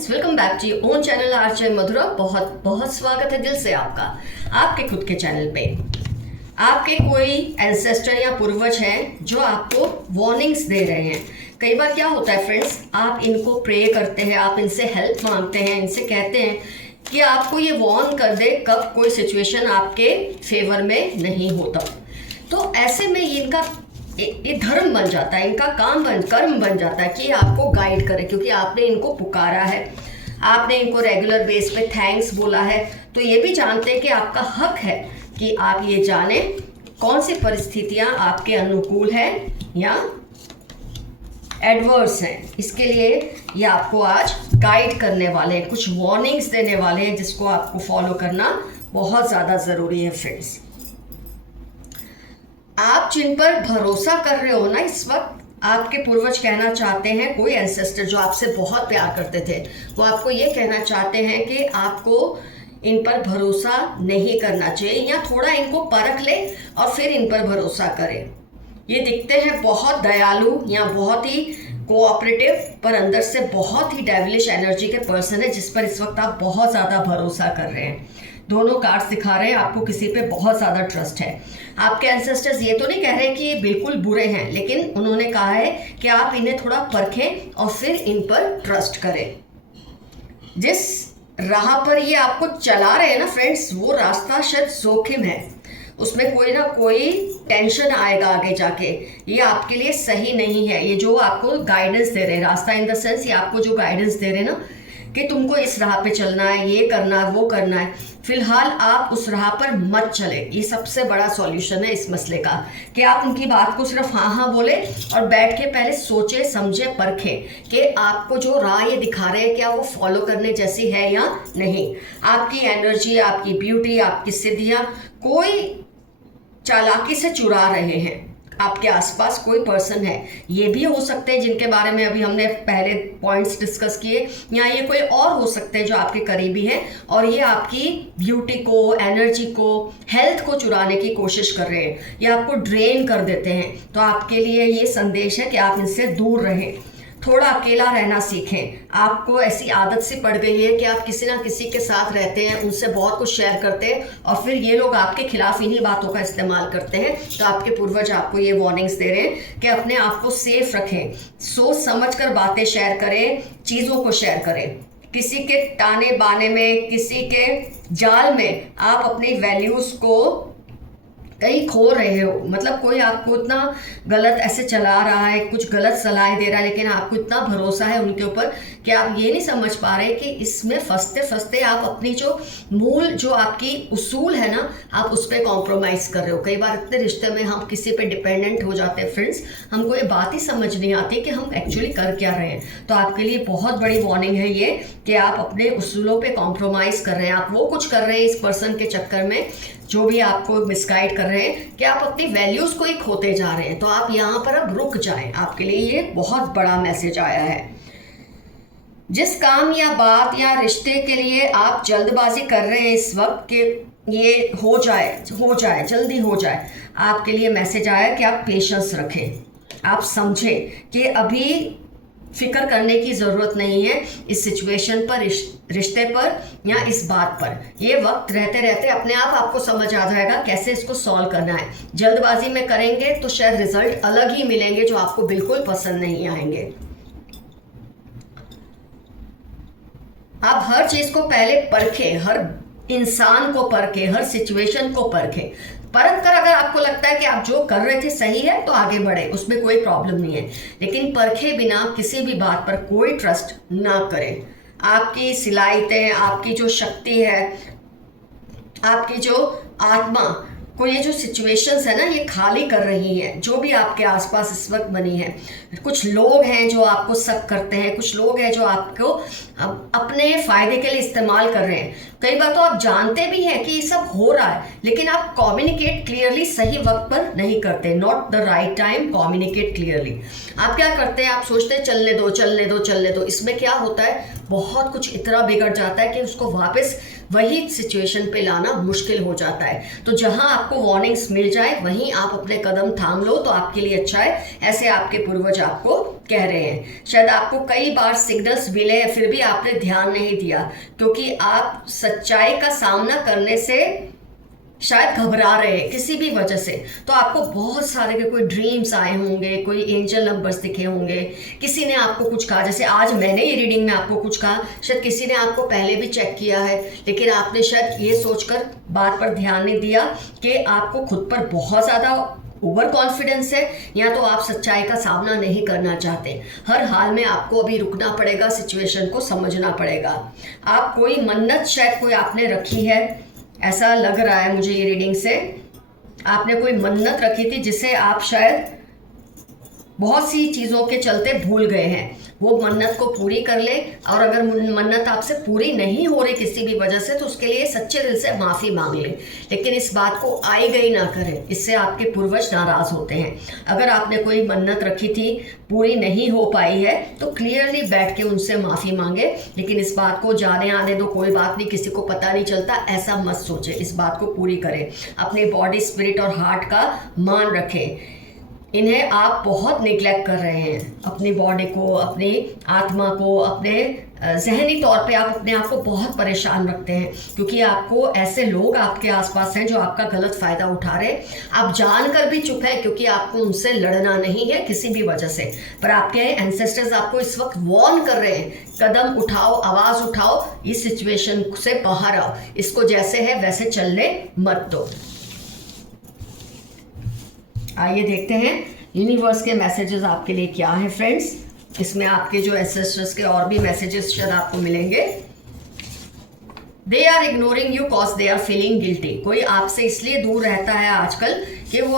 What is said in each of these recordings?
Friends, welcome back to your own channel RJ Madhura. बहुत बहुत स्वागत है दिल से आपका आपके खुद के चैनल पे। आपके कोई एंसेस्टर या पूर्वज हैं जो आपको वार्निंग्स दे रहे हैं। कई बार क्या होता है फ्रेंड्स, आप इनको प्रे करते हैं, आप इनसे हेल्प मांगते हैं, इनसे कहते हैं कि आपको ये वार्न कर दे कब कोई सिचुएशन आपके फेवर में नहीं होता। तो ऐसे में इनका ये धर्म बन जाता है, इनका कर्म बन जाता है कि आपको गाइड करे, क्योंकि आपने इनको पुकारा है, आपने इनको रेगुलर बेस पे थैंक्स बोला है। तो ये भी जानते हैं कि आपका हक है कि आप ये जाने कौन सी परिस्थितियां आपके अनुकूल है या एडवर्स हैं। इसके लिए ये आपको आज गाइड करने वाले हैं, कुछ वार्निंग्स देने वाले हैं जिसको आपको फॉलो करना बहुत ज़्यादा ज़रूरी है फ्रेंड्स। आप जिन पर भरोसा कर रहे हो ना, इस वक्त आपके पूर्वज कहना चाहते हैं, कोई एंसेस्टर जो आपसे बहुत प्यार करते थे वो आपको ये कहना चाहते हैं कि आपको इन पर भरोसा नहीं करना चाहिए, या थोड़ा इनको परख ले और फिर इन पर भरोसा करें। ये दिखते हैं बहुत दयालु या बहुत ही कोऑपरेटिव, पर अंदर से बहुत ही डेविलिश एनर्जी के पर्सन है जिस पर इस वक्त आप बहुत ज़्यादा भरोसा कर रहे हैं। दोनों कार्ड्स दिखा रहे हैं आपको किसी पे बहुत ज़्यादा ट्रस्ट है। आपके एंसेस्टर्स ये तो नहीं कह रहे कि ये बिल्कुल बुरे हैं, लेकिन उन्होंने कहा है कि आप इन्हें थोड़ा परखें और फिर इन पर ट्रस्ट करें। जिस राह पर ये आपको चला रहे हैं ना फ्रेंड्स, वो रास्ता शायद जोखिम है, उसमें कोई ना कोई टेंशन आएगा आगे जाके, ये आपके लिए सही नहीं है। ये जो आपको गाइडेंस दे रहे हैं, रास्ता इन द सेंस ये आपको जो गाइडेंस दे रहे हैं ना कि तुमको इस राह पे चलना है, ये करना है, वो करना है, फिलहाल आप उस राह पर मत चले। ये सबसे बड़ा सॉल्यूशन है इस मसले का, कि आप उनकी बात को सिर्फ हाँ हाँ बोले और बैठ के पहले सोचे समझे परखें कि आपको जो राह ये दिखा रहे हैं क्या वो फॉलो करने जैसी है या नहीं। आपकी एनर्जी, आपकी ब्यूटी, आपकी सिद्धियाँ कोई चालाकी से चुरा रहे हैं। आपके आसपास कोई पर्सन है, ये भी हो सकते हैं जिनके बारे में अभी हमने पहले पॉइंट्स डिस्कस किए, या ये कोई और हो सकते हैं जो आपके करीबी हैं और ये आपकी ब्यूटी को, एनर्जी को, हेल्थ को चुराने की कोशिश कर रहे हैं, ये आपको ड्रेन कर देते हैं। तो आपके लिए ये संदेश है कि आप इनसे दूर रहें, थोड़ा अकेला रहना सीखें। आपको ऐसी आदत सी पड़ गई है कि आप किसी ना किसी के साथ रहते हैं, उनसे बहुत कुछ शेयर करते हैं और फिर ये लोग आपके खिलाफ इन्हीं बातों का इस्तेमाल करते हैं। तो आपके पूर्वज आपको ये वार्निंग्स दे रहे हैं कि अपने आप को सेफ रखें, सोच समझ कर बातें शेयर करें, चीज़ों को शेयर करें। किसी के ताने बाने में, किसी के जाल में आप अपनी वैल्यूज़ को कहीं खो रहे हो। मतलब कोई आपको इतना गलत ऐसे चला रहा है, कुछ गलत सलाह दे रहा है, लेकिन आपको इतना भरोसा है उनके ऊपर कि आप ये नहीं समझ पा रहे कि इसमें फंसते फंसते आप अपनी जो मूल, जो आपकी उसूल है ना, आप उस पर कॉम्प्रोमाइज़ कर रहे हो। कई बार इतने रिश्ते में हम किसी पे डिपेंडेंट हो जाते हैं फ्रेंड्स, हमको ये बात ही समझ नहीं आती कि हम एक्चुअली कर क्या रहे हैं। तो आपके लिए बहुत बड़ी वार्निंग है ये कि आप अपने उसूलों पे कॉम्प्रोमाइज़ कर रहे हैं, आप वो कुछ कर रहे हैं इस पर्सन के चक्कर में जो भी आपको मिसगाइड कर रहे हैं कि आप अपनी वैल्यूज़ को ही खोते जा रहे हैं। तो आप यहाँ पर अब रुक जाएं, आपके लिए ये बहुत बड़ा मैसेज आया है। जिस काम या बात या रिश्ते के लिए आप जल्दबाजी कर रहे हैं इस वक्त कि ये हो जाए जल्दी हो जाए, आपके लिए मैसेज आया कि आप पेशेंस रखें, आप समझें कि अभी फिक्र करने की ज़रूरत नहीं है इस सिचुएशन पर, रिश्ते पर या इस बात पर। ये वक्त रहते रहते अपने आप आपको समझ आ जाएगा कैसे इसको सॉल्व करना है। जल्दबाजी में करेंगे तो शायद रिजल्ट अलग ही मिलेंगे जो आपको बिल्कुल पसंद नहीं आएंगे। आप हर चीज़ को पहले परखें, हर इंसान को परखें, हर सिचुएशन को परखें। परख कर अगर आपको लगता है कि आप जो कर रहे थे सही है तो आगे बढ़े, उसमें कोई प्रॉब्लम नहीं है, लेकिन परखे बिना किसी भी बात पर कोई ट्रस्ट ना करें। आपकी सिलाइतें, आपकी जो शक्ति है, आपकी जो आत्मा को ये जो सिचुएशंस है ना ये खाली कर रही है, जो भी आपके आसपास इस वक्त बनी है। कुछ लोग हैं जो आपको शक करते हैं, कुछ लोग हैं जो आपको अपने फ़ायदे के लिए इस्तेमाल कर रहे हैं। कई बार तो आप जानते भी हैं कि ये सब हो रहा है, लेकिन आप कम्युनिकेट क्लियरली सही वक्त पर नहीं करते। Not the right time, communicate clearly. आप क्या करते हैं, आप सोचते हैं चलने दो चलने दो चलने दो। इसमें क्या होता है, बहुत कुछ इतना बिगड़ जाता है कि उसको वापस वही सिचुएशन पे लाना मुश्किल हो जाता है। तो जहां आपको वार्निंग्स मिल जाए वहीं आप अपने कदम थाम लो तो आपके लिए अच्छा है। ऐसे आपके पूर्वज आपको कह रहे हैं। शायद आपको कई बार सिग्नल्स मिले फिर भी आपने ध्यान नहीं दिया, क्योंकि आप सच्चाई का सामना करने से शायद घबरा रहे हैं किसी भी वजह से। तो आपको बहुत सारे के कोई ड्रीम्स आए होंगे, कोई एंजल नंबर्स दिखे होंगे, किसी ने आपको कुछ कहा, जैसे आज मैंने ये रीडिंग में आपको कुछ कहा, शायद किसी ने आपको पहले भी चेक किया है, लेकिन आपने शायद ये सोचकर बात पर ध्यान नहीं दिया कि आपको खुद पर बहुत ज़्यादा ओवर कॉन्फिडेंस है, या तो आप सच्चाई का सामना नहीं करना चाहते। हर हाल में आपको अभी रुकना पड़ेगा, सिचुएशन को समझना पड़ेगा। आप कोई मन्नत शायद कोई आपने रखी है, ऐसा लग रहा है मुझे ये रीडिंग से। आपने कोई मन्नत रखी थी जिसे आप शायद बहुत सी चीज़ों के चलते भूल गए हैं। वो मन्नत को पूरी कर ले, और अगर मन्नत आपसे पूरी नहीं हो रही किसी भी वजह से, तो उसके लिए सच्चे दिल से माफ़ी मांग ले, लेकिन इस बात को आई गई ना करें, इससे आपके पूर्वज नाराज़ होते हैं। अगर आपने कोई मन्नत रखी थी, पूरी नहीं हो पाई है, तो क्लियरली बैठ के उनसे माफ़ी मांगे, लेकिन इस बात को जाने आने दो, कोई बात नहीं, किसी को पता नहीं चलता, ऐसा मत सोचे। इस बात को पूरी करें, अपनी बॉडी, स्पिरिट और हार्ट का मान रखें। इन्हें आप बहुत निगलेक्ट कर रहे हैं, अपनी बॉडी को, अपनी आत्मा को, अपने जहनी तौर पे आप अपने आप को बहुत परेशान रखते हैं, क्योंकि आपको ऐसे लोग आपके आसपास हैं जो आपका गलत फ़ायदा उठा रहे हैं। आप जानकर भी चुप हैं, क्योंकि आपको उनसे लड़ना नहीं है किसी भी वजह से, पर आपके एंसेस्टर्स आपको इस वक्त वॉर्न कर रहे हैं, कदम उठाओ, आवाज़ उठाओ, इस सिचुएशन से बाहर आओ, इसको जैसे है वैसे चलने मत दो। आइए देखते हैं यूनिवर्स के मैसेजेस आपके लिए क्या है फ्रेंड्स। इसमें आपके जो एंसेस्टर्स के और भी मैसेजेस शायद आपको मिलेंगे। They are ignoring you cause they are feeling guilty. कोई आपसे इसलिए दूर रहता है आजकल कि वो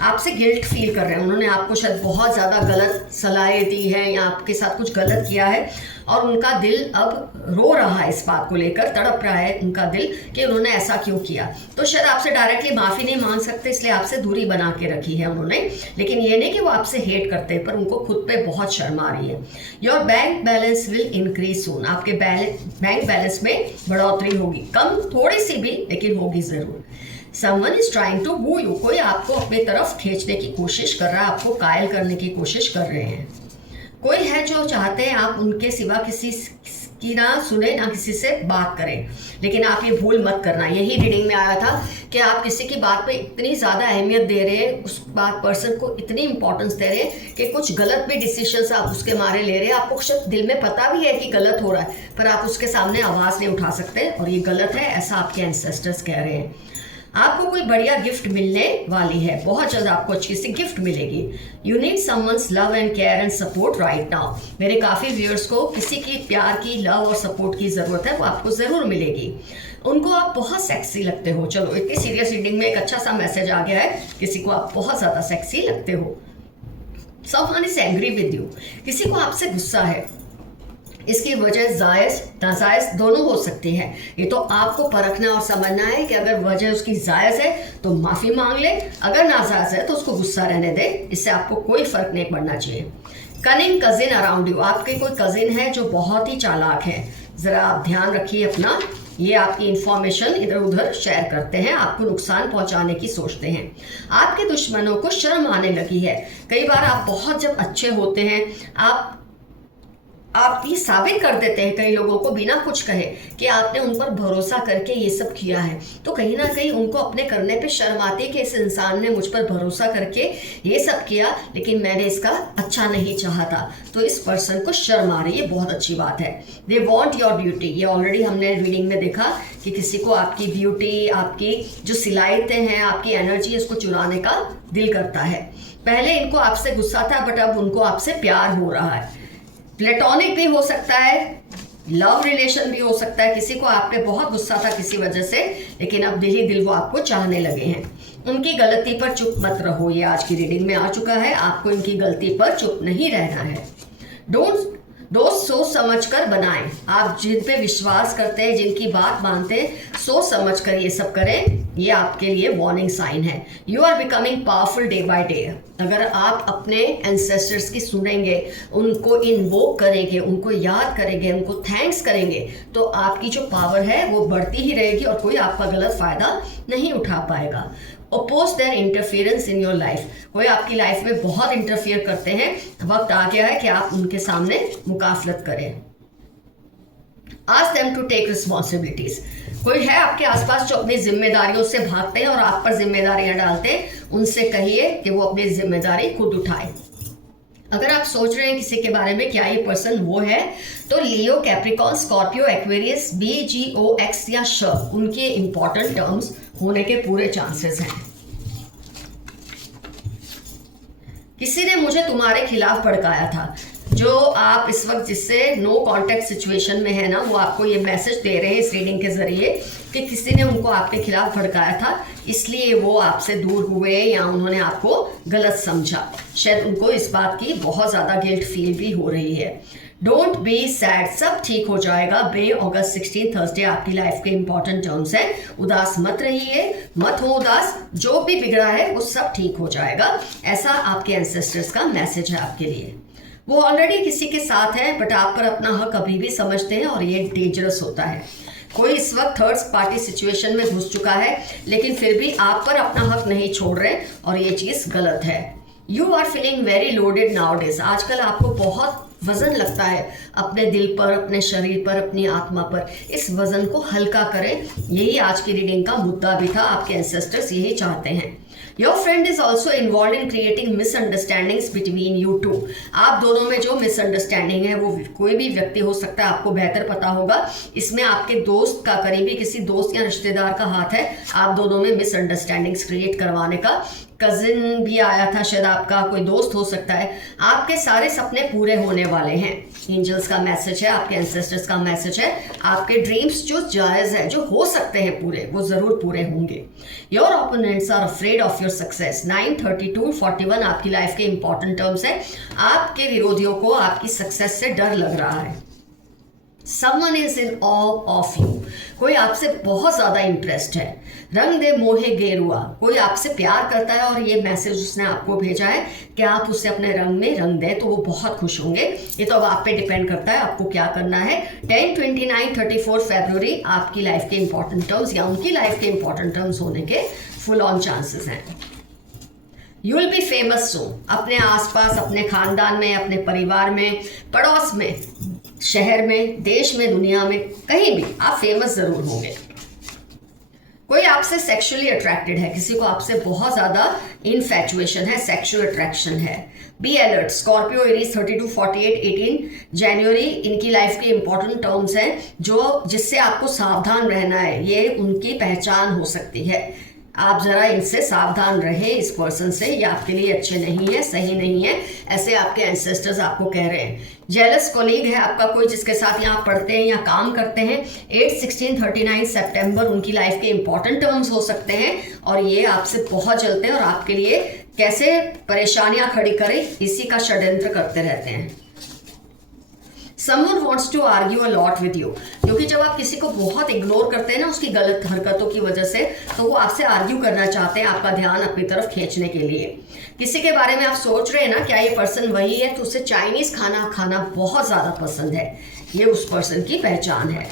आपसे गिल्ट फील कर रहे हैं। उन्होंने आपको शायद बहुत ज़्यादा गलत सलाहें दी है, या आपके साथ कुछ गलत किया है, और उनका दिल अब रो रहा है, इस बात को लेकर तड़प रहा है उनका दिल कि उन्होंने ऐसा क्यों किया। तो शायद आपसे डायरेक्टली माफ़ी नहीं मांग सकते, इसलिए आपसे दूरी बना के रखी है उन्होंने, लेकिन ये नहीं कि वो आपसे हेट करते हैं, पर उनको खुद पे बहुत शर्म आ रही है। Your bank balance will increase soon. आपके बैंक बैलेंस में बढ़ोतरी होगी, कम थोड़ी सी भी, लेकिन होगी ज़रूर। Someone is trying to woo you. कोई आपको अपनी तरफ खींचने की कोशिश कर रहा है, आपको कायल करने की कोशिश कर रहे हैं। कोई है जो चाहते हैं आप उनके सिवा किसी की ना सुने, ना किसी से बात करें, लेकिन आप ये भूल मत करना। यही रीडिंग में आया था कि आप किसी की बात पे इतनी ज़्यादा अहमियत दे रहे हैं, उस बात पर्सन को इतनी इंपॉर्टेंस दे रहे हैं कि कुछ गलत भी डिसीजंस आप उसके मारे ले रहे हैं। आपको शायद दिल में पता भी है कि गलत हो रहा है, पर आप उसके सामने आवाज़ नहीं उठा सकते, और ये गलत है, ऐसा आपके एंसेस्टर्स कह रहे हैं। आपको कोई बढ़िया गिफ्ट मिलने वाली है, बहुत जल्द आपको अच्छी सी गिफ्ट मिलेगी। You need someone's love and care and support right now. मेरे काफ़ी व्यूअर्स को किसी की प्यार की, लव और सपोर्ट की ज़रूरत है, वो आपको ज़रूर मिलेगी। उनको आप बहुत सेक्सी लगते हो। चलो, इतनी सीरियस रीडिंग में एक अच्छा सा मैसेज आ गया है, किसी को आप बहुत ज़्यादा सेक्सी लगते हो। Someone is angry with you. किसी को आपसे गुस्सा है, इसकी वजह जायज़ नाजायज़ दोनों हो सकती है। ये तो आपको परखना और समझना है कि अगर वजह उसकी जायज़ है तो माफ़ी मांग ले, अगर नाजायज़ है तो उसको गुस्सा रहने दे, इससे आपको कोई फ़र्क नहीं पड़ना चाहिए। Cunning cousin around you. आपके कोई कजिन है जो बहुत ही चालाक है, ज़रा आप ध्यान रखिए अपना। ये आपकी इंफॉर्मेशन इधर उधर शेयर करते हैं, आपको नुकसान पहुंचाने की सोचते हैं। आपके दुश्मनों को शर्म आने लगी है। कई बार आप बहुत जब अच्छे होते हैं, आप ये साबित कर देते हैं कई लोगों को बिना कुछ कहे कि आपने उन पर भरोसा करके ये सब किया है, तो कहीं ना कहीं उनको अपने करने पे शर्म आती है कि इस इंसान ने मुझ पर भरोसा करके ये सब किया, लेकिन मैंने इसका अच्छा नहीं चाहा था, तो इस पर्सन को शर्म आ रही है। बहुत अच्छी बात है। They want your beauty. ये ऑलरेडी हमने रीडिंग में देखा कि किसी को आपकी ब्यूटी, आपकी जो सिलाइतें हैं, आपकी एनर्जी, इसको चुराने का दिल करता है। पहले इनको आपसे गुस्सा था, बट अब उनको आपसे प्यार हो रहा है। प्लेटोनिक भी हो सकता है, लव रिलेशन भी हो सकता है। किसी को आप पे बहुत गुस्सा था किसी वजह से, लेकिन अब दिल ही दिल वो आपको चाहने लगे हैं। उनकी गलती पर चुप मत रहो। ये आज की रीडिंग में आ चुका है, आपको इनकी गलती पर चुप नहीं रहना है। दोस्त सोच समझ कर बनाएं। आप जिन पे विश्वास करते हैं, जिनकी बात मानते हैं, सोच समझ कर ये सब करें। ये आपके लिए वार्निंग साइन है। You are becoming powerful day by day. अगर आप अपने एंसेस्टर्स की सुनेंगे, उनको इन्वोक करेंगे, उनको याद करेंगे, उनको थैंक्स करेंगे, तो आपकी जो पावर है वो बढ़ती ही रहेगी और कोई आपका गलत फ़ायदा नहीं उठा पाएगा। oppose their interference in your life। कोई आपकी लाइफ में बहुत इंटरफियर करते हैं, वक्त आ गया है कि आप उनके सामने मुकाफलत करें। Ask them to take responsibilities। कोई है आपके आसपास जो अपनी जिम्मेदारियों से भागते हैं और आप पर जिम्मेदारियां डालते हैं, उनसे कहिए कि वो अपनी जिम्मेदारी खुद उठाए। अगर आप सोच रहे हैं किसी के बारे में क्या ये पर्सन वो है, तो लियो, कैप्रिकॉर्न, स्कॉर्पियो, एक्वेरियस, BGOX या श उनके इंपॉर्टेंट टर्म्स होने के पूरे चांसेस हैं। किसी ने मुझे तुम्हारे खिलाफ भड़काया था। जो आप इस वक्त जिससे नो कॉन्टेक्ट सिचुएशन में है ना, वो आपको ये मैसेज दे रहे हैं इस रीडिंग के जरिए कि किसी ने उनको आपके खिलाफ भड़काया था, इसलिए वो आपसे दूर हुए या उन्होंने आपको गलत समझा। शायद उनको इस बात की बहुत ज़्यादा गिल्ट फील भी हो रही है। डोंट बी सैड, सब ठीक हो जाएगा। बे अगस्त 16 थर्सडे आपकी लाइफ के इंपॉर्टेंट टर्म्स हैं। उदास मत रहिए, मत हो उदास, जो भी बिगड़ा है वो सब ठीक हो जाएगा। ऐसा आपके एंसेस्टर्स का मैसेज है आपके लिए। वो ऑलरेडी किसी के साथ है, बट आप पर अपना हक अभी भी समझते हैं और ये डेंजरस होता है। कोई इस वक्त थर्ड पार्टी सिचुएशन में घुस चुका है, लेकिन फिर भी आप पर अपना हक नहीं छोड़ रहे और ये चीज़ गलत है। You are feeling very loaded nowadays. आजकल आपको बहुत वजन लगता है अपने दिल पर, अपने शरीर पर, अपनी आत्मा पर। इस वजन को हल्का करें, यही आज की रीडिंग का मुद्दा भी था। आपके एंसेस्टर्स यही चाहते हैं। Your friend is also involve in creating misunderstandings between you two. आप दोनों में जो मिसअंडरस्टैंडिंग है वो कोई भी व्यक्ति हो सकता है, आपको बेहतर पता होगा। इसमें आपके दोस्त का, करीबी किसी दोस्त या रिश्तेदार का हाथ है आप दोनों में मिसअंडरस्टैंडिंग्स क्रिएट करवाने का। कजिन भी आया था, शायद आपका कोई दोस्त हो सकता है। आपके सारे सपने पूरे होने वाले हैं। एंजल्स का मैसेज है, आपके एंसेस्टर्स का मैसेज है। आपके ड्रीम्स जो जायज़ है, जो हो सकते हैं पूरे, वो ज़रूर पूरे होंगे। Your opponents are afraid of your success. 9, 32, 41 आपकी लाइफ के इंपॉर्टेंट टर्म्स हैं। आपके विरोधियों को आपकी सक्सेस से डर लग रहा है। Someone is in awe of you। कोई आपसे बहुत ज़्यादा इंटरेस्ट है। रंग दे मोहे गेरुआ, कोई आपसे प्यार करता है और ये मैसेज उसने आपको भेजा है कि आप उसे अपने रंग में रंग दें, तो वो बहुत खुश होंगे। ये तो अब आप पे डिपेंड करता है आपको क्या करना है। 10, 29, 34 फरवरी आपकी लाइफ के इंपॉर्टेंट टर्म्स या उनकी लाइफ के इंपॉर्टेंट टर्म्स होने के फुल ऑन चांसेस हैं। यू विल बी फेमस सून। अपने आसपास, अपने खानदान में, अपने परिवार में, पड़ोस में, शहर में, देश में, दुनिया में, कहीं भी आप फेमस जरूर होंगे। कोई आपसे सेक्सुअली अट्रैक्टेड है, किसी को आपसे बहुत ज़्यादा इनफैचुएशन है, सेक्सुअल अट्रैक्शन है। Be alert. स्कॉर्पियो, एरीज, 32, 48, 18 जनवरी इनकी लाइफ के इंपॉर्टेंट टर्म्स हैं जो जिससे आपको सावधान रहना है। ये उनकी पहचान हो सकती है। आप ज़रा इनसे सावधान रहें, इस पर्सन से। ये आपके लिए अच्छे नहीं है, सही नहीं है, ऐसे आपके एंसेस्टर्स आपको कह रहे हैं। जेलस कोलीग है आपका कोई जिसके साथ यहाँ पढ़ते हैं या काम करते हैं। 8, 16, 39 सितंबर उनकी लाइफ के इंपॉर्टेंट टर्म्स हो सकते हैं और ये आपसे बहुत जलते हैं और आपके लिए कैसे परेशानियां खड़ी करें इसी का षड्यंत्र करते रहते हैं। Someone wants to argue a lot with you। क्योंकि जब आप किसी को बहुत इग्नोर करते हैं ना उसकी गलत हरकतों की वजह से, तो वो आपसे आर्ग्यू करना चाहते हैं, आपका ध्यान अपनी तरफ खींचने के लिए। किसी के बारे में आप सोच रहे हैं ना क्या ये पर्सन वही है, तो उसे चाइनीज खाना खाना बहुत ज़्यादा पसंद है। ये उस पर्सन की पहचान है।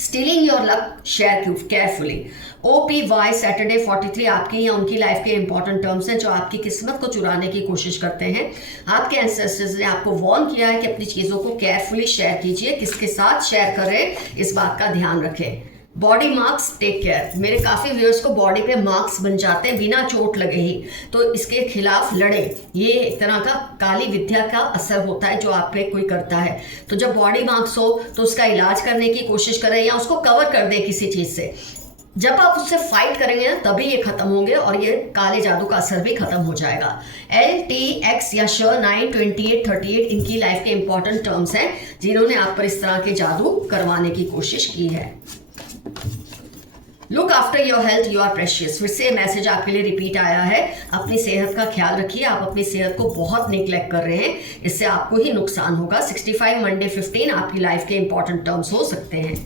Stealing your luck, share carefully. OPY Saturday 43 आपकी या उनकी लाइफ के इंपॉर्टेंट टर्म्स हैं जो आपकी किस्मत को चुराने की कोशिश करते हैं। आपके एंसेस्टर्स ने आपको वार्न किया है कि अपनी चीज़ों को केयरफुली शेयर कीजिए, किसके साथ शेयर करें इस बात का ध्यान रखें। Body marks, take care. मेरे काफ़ी व्यूअर्स को बॉडी पे मार्क्स बन जाते हैं बिना चोट लगे ही, तो इसके खिलाफ लड़ें। ये एक तरह का काली विद्या का असर होता है जो आप पे कोई करता है। तो जब बॉडी मार्क्स हो तो उसका इलाज करने की कोशिश करें या उसको कवर कर दें किसी चीज़ से। जब आप उससे फाइट करेंगे ना तभी ये खत्म होंगे और ये काले जादू का असर भी खत्म हो जाएगा। LTX या श 9, 28, 38 इनकी लाइफ के इंपॉर्टेंट टर्म्स हैं जिन्होंने आप पर इस तरह के जादू करवाने की कोशिश की है। Look after your health, you are precious. फिर से मैसेज आपके लिए रिपीट आया है। अपनी सेहत का ख्याल रखिए। आप अपनी सेहत को बहुत निग्लेक्ट कर रहे हैं, इससे आपको ही नुकसान होगा। 65 मंडे 15 आपकी लाइफ के इंपॉर्टेंट टर्म्स हो सकते हैं।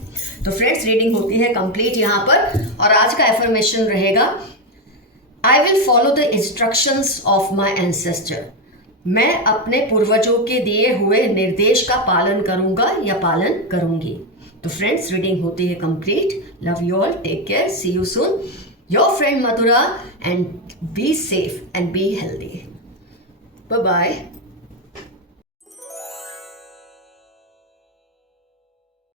तो फ्रेंड्स रीडिंग होती है कंप्लीट यहाँ पर और आज का एफर्मेशन रहेगा I will follow the instructions of my ancestor. मैं अपने पूर्वजों के दिए हुए निर्देश का पालन करूंगा या पालन करूंगी। तो फ्रेंड्स रीडिंग होती है complete. Love you all, take care, see you soon. Your friend Madhura, and be safe and be healthy. Bye bye.